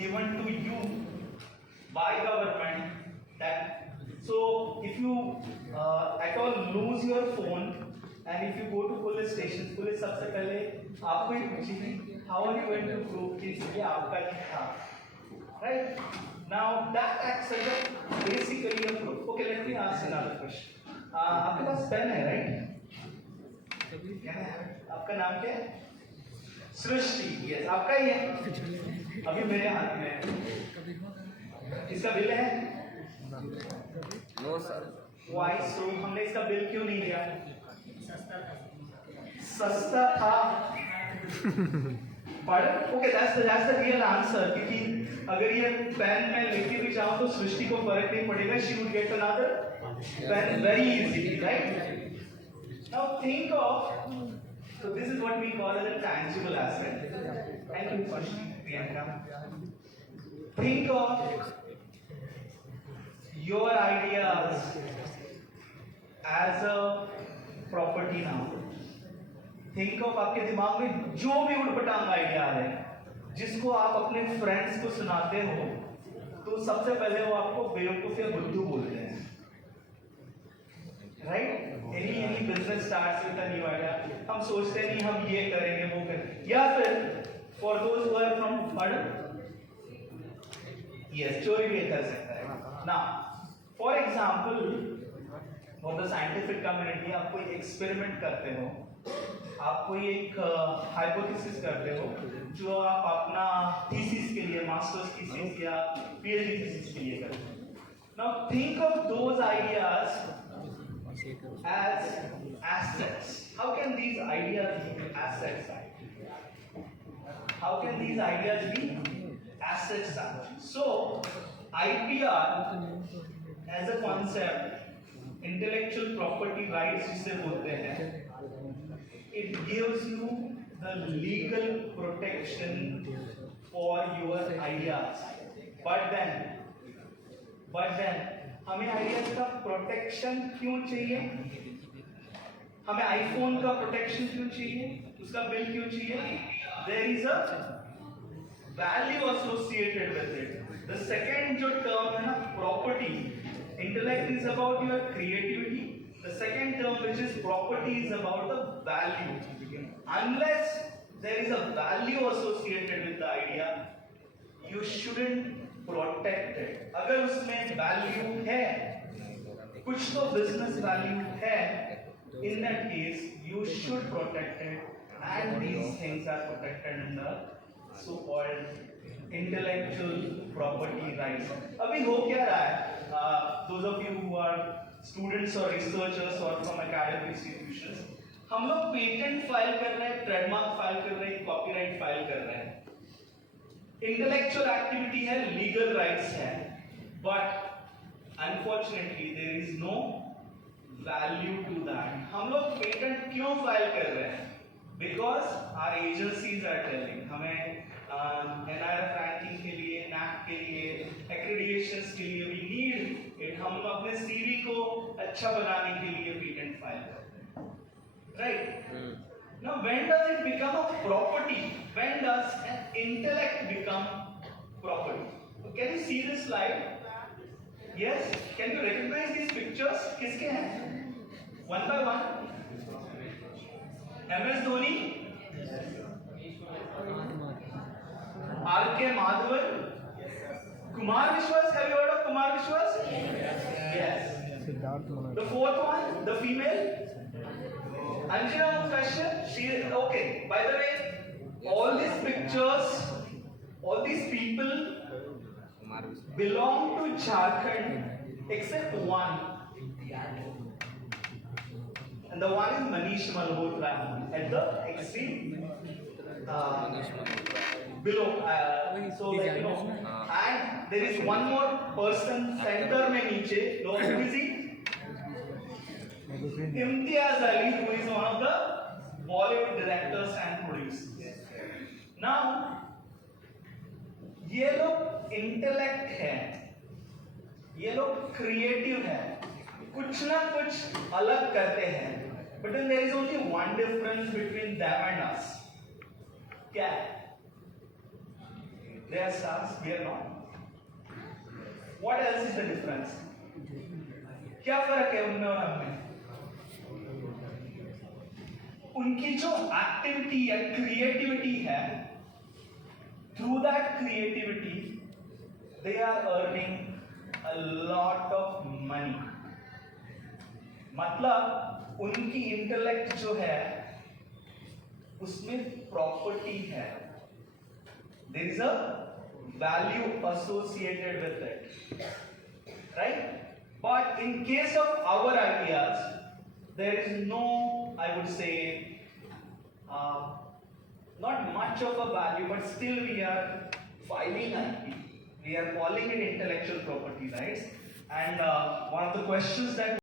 given to you by government that so if you at all lose your phone and if you go to police station, police सबसे पहले आपको ही पूछेगी how are you going to prove कि ये आपका ही था, right? Now that acts as a basically a proof. Okay, let me ask another question. आपके पास pen है, right? क्या है? आपका नाम क्या है? सृष्टि. Yes, आपका ही है. अभी मेरे हाथ में है. इसका बिल है? No sir. Why so? हमने इसका बिल क्यों नहीं लिया? सस्ता था. Pardon? Okay, that's the real answer. क्योंकि अगर ये पेन में लेके भी जाऊँ तो सृष्टि को फर्क नहीं पड़ेगा. She would get another pen very easily, right? Now think of, so this is what we call as a tangible asset. Thank you for Priyanka. Think of your ideas as a property now. Think of आपके दिमाग में जो भी उठपटांग idea है जिसको आप अपने friends को सुनाते हो तो सबसे पहले वो आपको बेवकूफ या बुद्धू बोलते हैं, right? Any business starts with a new idea. हम सोचते नहीं हम ये करेंगे वो करेंगे. या फिर for those who are from पढ़, यस, चोरी भी कर सकता है ना. For example for the scientific community आप कोई एक्सपेरिमेंट करते हो, आप कोई एक हाइपोथेसिस करते हो जो आप अपना थीसिस के लिए, मास्टर्स थीसिस या पीएचडी थीसिस के लिए करते हो. Now think of those ideas as assets. How can these ideas be assets? How can these ideas be assets? So IPR as a concept, intellectual property rights जिसे बोलते हैं, it gives you the legal protection for your ideas. But then हमें ideas का protection क्यों चाहिए? हमें iPhone का protection क्यों चाहिए? उसका बिल क्यों चाहिए? There is a value associated with it. The second जो term है ना, property. Intellect is about your creativity. The second term, which is property, is about the value. Unless there is a value associated with the idea, you shouldn't protect it. अगर उसमें value है, कुछ तो business value है, in that case you should protect it, and these things are protected in the so-called intellectual property rights. अभी हो क्या रहा है? Those of you who are students or researchers or from academic institutions, हम लोग patent file कर रहे हैं, ट्रेडमार्क फाइल कर रहे हैं, कॉपीराइट फाइल कर रहे हैं. इंटेलेक्चुअल एक्टिविटी है, लीगल राइट्स है, but unfortunately there is no value to that. हम लोग पेटेंट क्यों फाइल कर रहे हैं? Because our agencies are telling हमें NIRF रैंकिंग के लिए, NAAC के लिए, एक्रेडिटेशंस के लिए वी नीड इट. हम अपने सीवी को अच्छा बनाने के लिए पेटेंट फाइल करते हैं, right? Now when does it become a property? When does an intellect become property? So can you see this slide? Yes? Can you recognize these pictures? किसके हैं? One by one. MS Dhoni, R.K. Madhavan, Kumar Vishwas. Have you heard of Kumar Vishwas? Yes. The fourth one, the female, Anjana Mukherjee. She is okay. By the way, all these pictures, all these people belong to Jharkhand except one. And the one is Manish Malhotra at the extreme below. So like you know, and there is one more person center में नीचे. No, who is he? Imtiaz Ali, who is one of the Bollywood directors and producers. Now, ये लोग intellect है, ये लोग creative है, कुछ ना कुछ अलग करते हैं. But then there is only one difference between them and us. क्या है? They are stars, we are not. What else is the difference? क्या फर्क है उनमें और हमें? उनकी जो एक्टिविटी या क्रिएटिविटी है, through that creativity they are earning a lot of money. मतलब उनकी इंटेलेक्ट जो है उसमें प्रॉपर्टी है. There is a value associated with it, right? But in case of our ideas, there is no, I would say, not much of a value, but still we are filing IP. We are calling it intellectual property rights. And one of the questions that